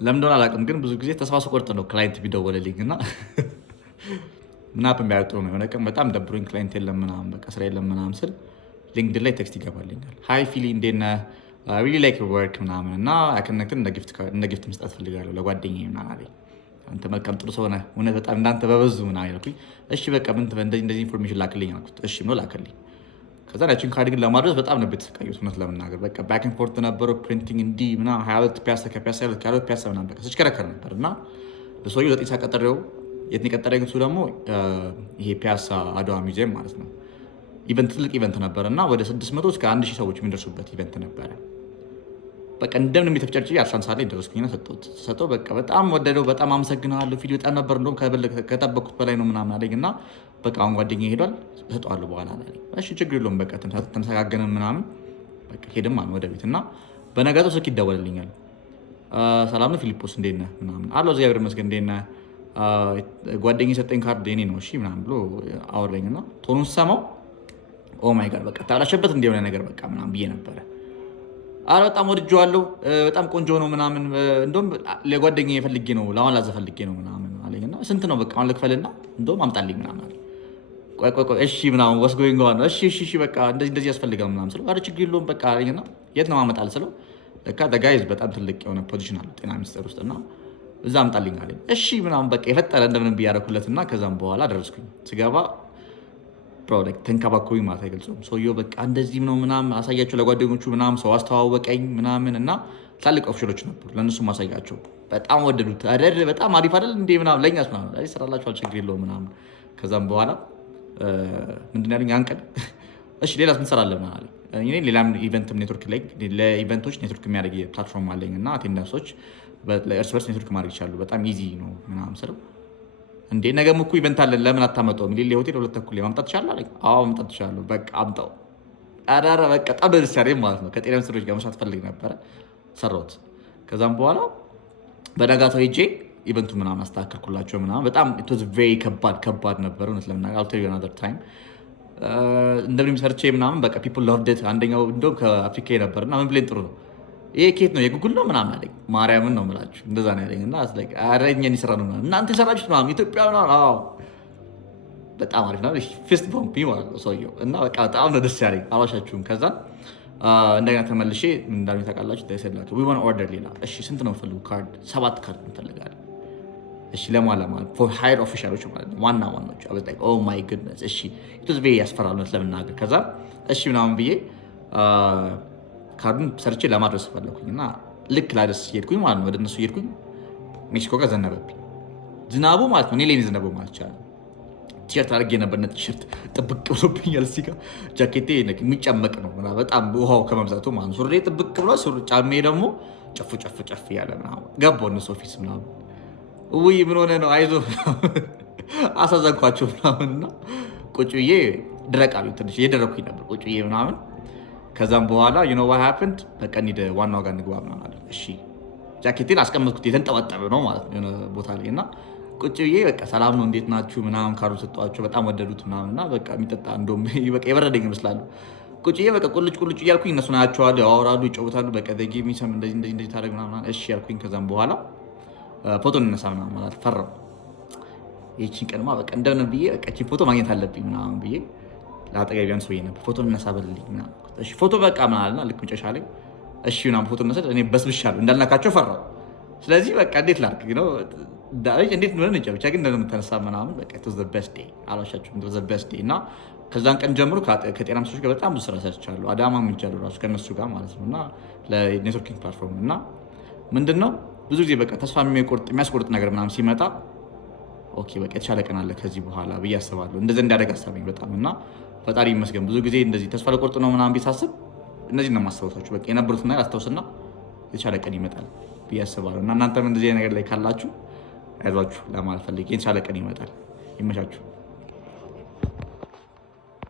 ለምን እንደሆነ አላውቅም፣ ግን ብዙ ጊዜ ተስፋ ስቆርጥ ነው ክላይንት ቢደወልልኝ እና ምናምን ቢያወጡ ነው። የሆነ ቀን በጣም ደብሮኝ ክላይንት የለም ምናምን በቃ ስራ የለም ምናምን ስል ሊንክድን ላይ ቴክስት ይገባልኛል። ሃይ ፊሊ እንዴት ነህ ሪሊ ላይክ ወርክ ምናምን እና ያከነክትን እንደ ጊፍት መስጠት ፈልጋለሁ ለጓደኛዬ ምናምን አለኝ። አንተ መልካም ጥሩ ሰው ነህ እውነት በጣም እንዳንተ በበዙ ምናምን ያልኩኝ። እሺ በቃ እንደዚህ ኢንፎርሜሽን ላክልኝ አልኩት። እሺ ብሎ ላክልኝ። ከዛ ያችን ካርድ ግን ለማድረስ በጣም ነበር የተሰቃየሁት እውነት ለመናገር በቃ ባክ ኤንድ ፎርት ነበረው ፕሪንቲንግ እንዲህ ምናምን 22 ፒያሳ ከፒያሳ 22 ፒያሳ ምናምን በቃ ስችከረከር ነበር እና ለሰውዬው 9 ሰዓት ቀጠሬው። የት ነው የቀጠረኝ? እሱ ደግሞ ይሄ ፒያሳ አድዋ ሙዚየም ማለት ነው። ኢቨንት ትልቅ ኢቨንት ነበር እና ወደ 600 እስከ 1000 ሰዎች የሚደርሱበት ኢቨንት ነበረ። በቃ እንደምንም የተፍጨርጭ 11 ሰዓት ላይ ደረስኩኝና ሰጠው። በቃ በጣም ወደደው። በጣም አመሰግናለሁ ፊልም በጣም ነበር እንደውም ከጠበቅኩት በላይ ነው ምናምን አለኝ እና በቃ አሁን ጓደኛዬ ሄዷል እሰጠዋለሁ በኋላ አለኝ። እሺ ችግር የለውም በቃ ተመሰጋገንን ምናምን በቃ ሄድም አለ ወደ ቤት እና በነጋታው ስልክ ይደወልልኛል። ሰላም ነው ፊሊጶስ እንዴት ነህ ምናምን አለው። እግዚአብሔር ይመስገን እንዴት ነህ ጓደኛዬ የሰጠኝ ካርድ የኔ ነው እሺ ምናምን ብሎ አወራኝ እና ቶኑን ስሰማው ኦ ማይ ጋድ በቃ ታላሸበት እንደሆነ ነገር በቃ ምናምን ብዬ ነበረ። አረ በጣም ወድጄዋለሁ በጣም ቆንጆ ነው ምናምን እንደውም ለጓደኛዬ ፈልጌ ነው ለአሁን ላዘ ፈልጌ ነው ምናምን አለኝና ስንት ነው በቃ አሁን ልክፈልና እንደውም አምጣልኝ ምናምን አለ። ቆይ እሺ ምናምን ወስ ጎይንግ ኦን እሺ በቃ እንደዚህ ያስፈልጋል ምናምን ስለው አረ ችግር የለውም በቃ አለኝና የት ነው አመጣል ስለው ለካ ጋይዝ በጣም ትልቅ የሆነ ፖዚሽን አለ ጤና ሚኒስቴር ውስጥ እና እዛ አምጣልኝ አለኝ። እሺ ምናምን በቃ የፈጠረ እንደምንም ብያረኩለትና ከዛም በኋላ ደረስኩኝ። ስገባ ፕሮዳክት ተንከባከቡኝ ማለት አይገልጹም። ሰውየው በቃ እንደዚህም ነው ምናምን አሳያቸው ለጓደኞቹ ምናምን ሰው አስተዋወቀኝ ምናምን እና ትላልቅ ኦፊሻሎች ነበሩ ለእነሱ ማሳያቸው በጣም ወደዱት። አይደል በጣም አሪፍ አይደል እንዴ ምናምን ለእኛስ ምናምን አይ ስራላችኋል ችግር የለውም ምናምን። ከዛም በኋላ ምንድን ያለኝ አንቀን እሺ ሌላስ ምን ትሰራለህ ምናምን አለኝ። እኔ ሌላም ኢቨንት ኔትወርክ ላይ ለኢቨንቶች ኔትወርክ የሚያደርግ ፕላትፎርም አለኝ እና አቴንዳንሶች እርስ በርስ ኔትወርክ ማድረግ ይቻሉ በጣም ኢዚ ነው ምናምን ስለው እንዴ ነገም እኮ ኢቨንት አለን ለምን አታመጣውም? ሊል ሆቴል 2 ተኩል ማምጣት ትችላለህ አለኝ። አዎ ማምጣት ትችላለህ በቃ አምጣው። አዳራ በቃ በጣም ደስ ያለኝ ማለት ነው። ከጤና ሚኒስትሮች ጋር መስራት ፈልግ ነበረ ሰራሁት። ከዛም በኋላ በነጋታው ሄጄ ኢቨንቱ ምናምን አስተካከልኩላቸው ምናምን በጣም ኢት ዋዝ ቬሪ ከባድ ነበር እውነት ለምናገር አልተዩ አናዘር ታይም እንደምንም ሰርቼ ምናምን በቃ ፒፕል ሎቭድ ኢት። አንደኛው እንደውም ከአፍሪካ ነበርና ምን ብሌን ጥሩ ነው ይሄ ኬት ነው የጉግል ነው ምናምን አለኝ። ማርያምን ነው የምላችሁ እንደዛ ነው ያለኝ እና ኧረ እኛን ይሰራ ነው እናንተ የሰራችሁት ምናምን ኢትዮጵያ ነው። አዎ በጣም አሪፍ ነው ፊስት ቦምፒ ማለት ነው ሰውየው እና በቃ በጣም ነው ደስ ያለኝ አልዋሻችሁም። ከዛ እንደገና ተመልሼ እንዳሉኝ ታውቃላችሁ ተሰላችሁ ዊ ዋን ኦርደር ሌላ እሺ ስንት ነው የምፈልጉ ካርድ 7 ካርድ እንፈልጋለን። እሺ ለማላ ማለት ፎር ሃየር ኦፊሻሎች ማለት ነው ዋና ዋናዎች አበዝ ላይክ ኦ ማይ ጉድነስ እሺ ኢት ዋዝ ቬሪ ያስፈራል ለምናገር። ከዛ እሺ ምናምን ብዬ ካርዱን ሰርቼ ለማድረስ ፈለኩኝ እና ልክ ላደርስ ሄድኩኝ ማለት ነው። ወደ እነሱ ሄድኩኝ ሜክሲኮ ጋር ዘነበብኝ ዝናቡ ማለት ነው። እኔ ላይ ዘነበው ማለት ይቻላል። ቲሸርት አድርጌ ነበር ነጭ ቲሸርት ጥብቅ ብሎብኛል። እዚህ ጋር ጃኬቴ የሚጨመቅ ነው በጣም ውሃው ከመብዛቱ ማለት ነው። ሱሪ ጥብቅ ብሎ ጫሜ ደግሞ ጨፍ ያለ ምናምን ገባሁ እነሱ ኦፊስ ምናምን ውይ ምን ሆነ ነው አይዞህ አሳዘንኳቸው ምናምን እና ቁጭ ብዬ ድረቅ አሉኝ። ትንሽ እየደረኩኝ ነበር ቁጭ ብዬ ምናምን ከዛም በኋላ you know what happened በቃ እንሂድ ዋናው ጋር እንግባ ምናምን አለ። እሺ ጃኬቴን አስቀመጥኩት የተንጠባጠበ ነው ማለት ነው የሆነ ቦታ ላይ እና ቁጭ ብዬ በቃ ሰላም ነው እንዴት ናችሁ ምናምን ካርዱ ሰጧቸው በጣም ወደዱት ምናምን እና በቃ የሚጠጣ እንደውም በቃ የበረደኝ ይመስላሉ። ቁጭ ብዬ በቃ ቁልጭ እያልኩኝ እነሱን አያቸዋለሁ ያወራሉ ይጫወታሉ በቃ they give me some እንደዚህ ታደርግ ምናምን እሺ ያልኩኝ። ከዛም በኋላ ፎቶ እንነሳ ምናምን ማለት ፈራሁ። ይህቺን ቀንማ በቃ እንደምን ብዬ በቃ ይህቺን ፎቶ ማግኘት አለብኝ ምናምን ብዬ ለአጠገቢያን ሰውዬ ነበር ፎቶ እንነሳ በልልኝ ምናምን እሺ ፎቶ በቃ ምናልና ልክ መጨረሻ ላይ እሺ ምናምን ፎቶ እነሳ እኔ በስብሻለሁ እንዳልናካቸው ፈራሁ። ስለዚህ በቃ እንዴት ላድርግ ነው እንዴት ነው እንጃ ብቻ ግን እንደምትነሳ ምናምን በቃ it was the best day አላሻችሁም it was the best day እና ከዛን ቀን ጀምሮ ከጤና ሚኒስትሮች ጋር በጣም ብዙ ስራ ሰርቻለሁ። አዳማ ምንጃለሁ ራሱ ከነሱ ጋር ማለት ነው እና ለኔትወርኪንግ ፕላትፎርም እና ምንድነው ብዙ ጊዜ በቃ ተስፋ የሚያስቆርጥ ነገር ምናምን ሲመጣ ኦኬ በቃ የተሻለ ቀን አለ ከዚህ በኋላ ብዬ አስባለሁ። እንደዚህ እንዳደግ አሳበኝ በጣም እና ፈጣሪ ይመስገን። ብዙ ጊዜ እንደዚህ ተስፋ ለቆርጥ ነው ምናምን ቢሳስብ እነዚህ ነው የማስታወሳችሁ በቃ የነበሩትን ነገር አስታውስና የተሻለ ቀን ይመጣል ብዬ አስባለሁ። እና እናንተም እንደዚህ ነገር ላይ ካላችሁ አይዟችሁ ለማለት ፈልጌ የተሻለ ቀን ይመጣል። ይመቻችሁ።